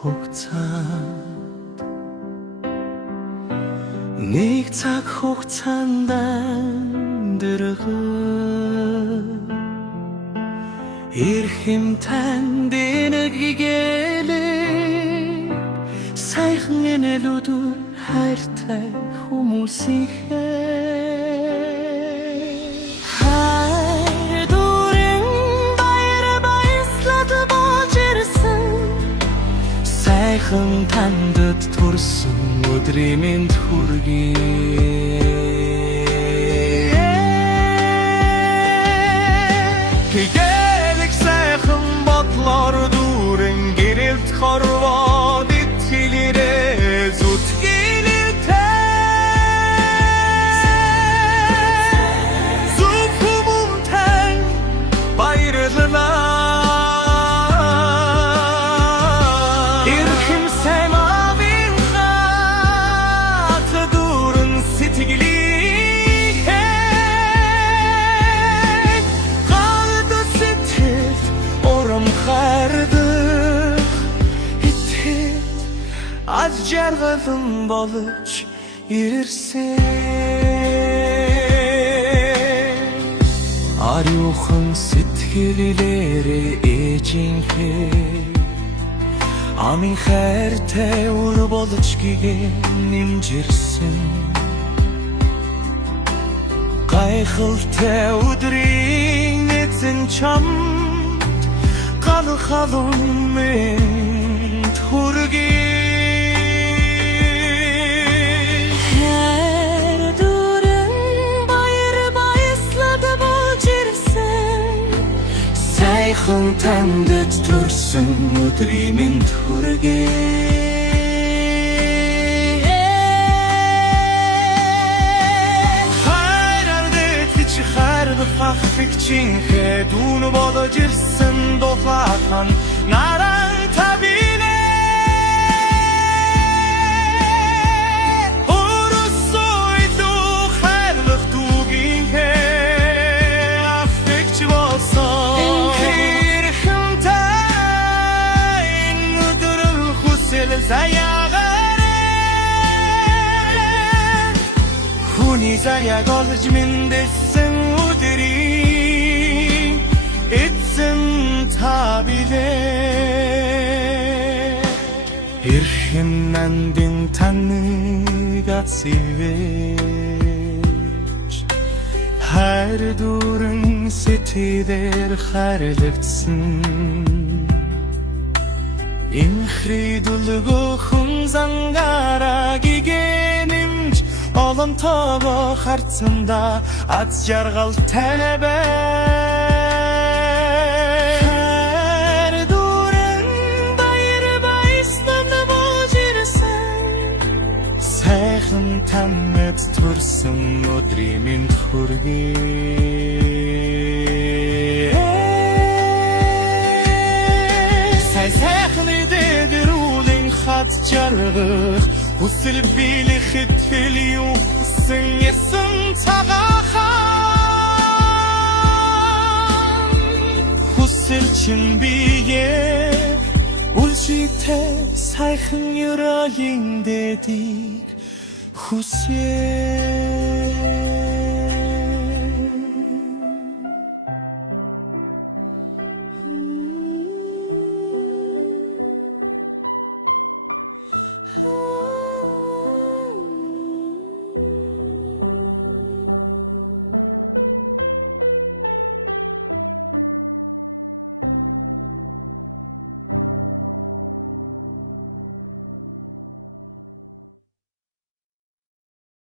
хугацаанд нэг цаг хугацаанд дэргэн эрхэм танд нэг гэлэг сайхан энэлүүдür хайртай хүмүүсийнхээ хайрдурын баяр баяслаад болж ирсэн сайхан тандд төрсөн өдрийн мэнд хүргэе Гэгээлэг сайхан бодлоор дүүрэн гэрэлт хорвоод итгэлээрээ зүтгэлэлтэй зүг хүмүүнтэй баярлалаа эрхэм сайн мавын хат дүүрэн сэтгэлээ Аз жаргалан болж ирсэн Ариухан сэтгэлээрээ ээжинхээ Амин хайртай үр болж нэмжирсэн Гайхалтай өдрийн эзэн чамд гал халуун мэнд хүргэе Сайхан тандд төрсөн өдрийн мэнд хүргэе хайраад чи хайрлах ахыг чинхээ дүүн болж ирсэн дулаахан наран табилээ өрөсөй дүү хайрлах дүүгийнхээ ахыг чи болсон Хүний заяаг олж мэндэлсэн өдрийн эзэн та билээ эрхэм нандин таныг асивэж хайр дүүрэн сэтгэлээр хайрлагдсан Инхридулгөө хүн зангаараа гигэнэмж олонтоогоо харцсанда аз жаргалтай бай хайр дүүрэн баяр баяслан болж ирсэн сайхан танд төрсөн өдрийн мэнд хүргэе сайхан эдэрүүлэн хат жаргах хүсэл биелэх итгэл юу хүсэн эсэн цагаахан хүсэл чин бие үлжитэй сайхан ёроолын дэдийг хүсээ